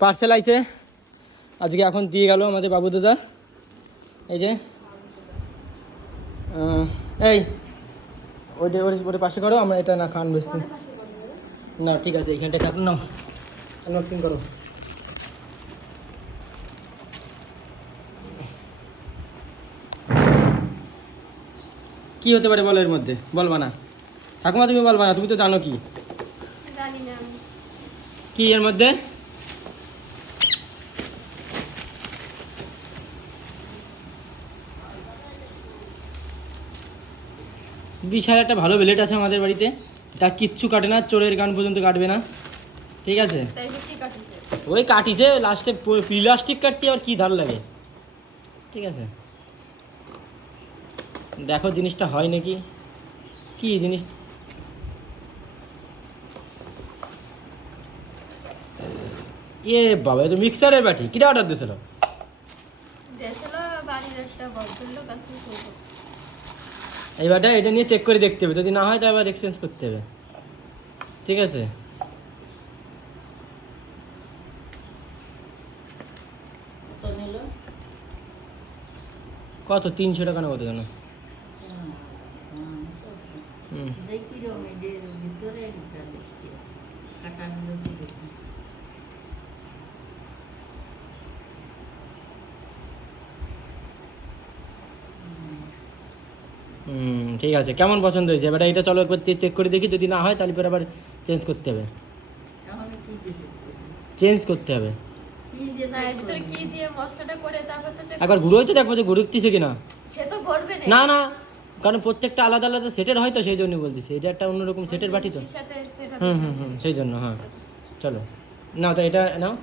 Parcel আইছে আজকে, এখন দিয়ে গেল আমাদের বাবু দাদা। এই যে এই ওইটা ওটা পাশে করো, আমরা এটা না খান বেশি না, ঠিক আছে এইখানটা কাটুন না, আনবক্সিং করো। কি হতে পারে বলো এর মধ্যে? বলবা না ঠাকুমা, তুমি বলবা না, তুমি তো জানো কি কি এর মধ্যে। বিশাল একটা ভালো ব্লেড আছে আমাদের বাড়িতে, তা কিচ্ছু কাটে না, চোরের গান পর্যন্ত কাটবে না, ঠিক আছে। ওই কাটিছে লাস্টে প্লাস্টিক কাটতে আর কি ধার লাগে, ঠিক আছে। দেখো জিনিসটা হয় নাকি, কি জিনিস। এ বাবা, তো মিক্সারের বাটি কিটা অর্ডার দিয়েছিল? এইবারটা এটা নিয়ে চেক করে দেখতে হবে, যদি না হয় তো আবার এক্সচেঞ্জ করতে হবে, ঠিক আছে। কত 300 টাকা না কত জানো? ঠিক আছে, কেমন পছন্দ হয়েছে এবার? এটা চলো একবার চেক করে দেখি, যদি না হয় তাহলে পরে আবার চেঞ্জ করতে হবে, চেঞ্জ করতে হবে। একবার ঘুরে হয়তো দেখবো যে ঘুরতেছে কিনা। না না, কারণ প্রত্যেকটা আলাদা আলাদা সেটের হয় তো, সেই জন্য বলতেছি, এটা একটা অন্যরকম সেটের বাটি তো। হুম সেই জন্য। হ্যাঁ চলো নাও, তো এটা নাও।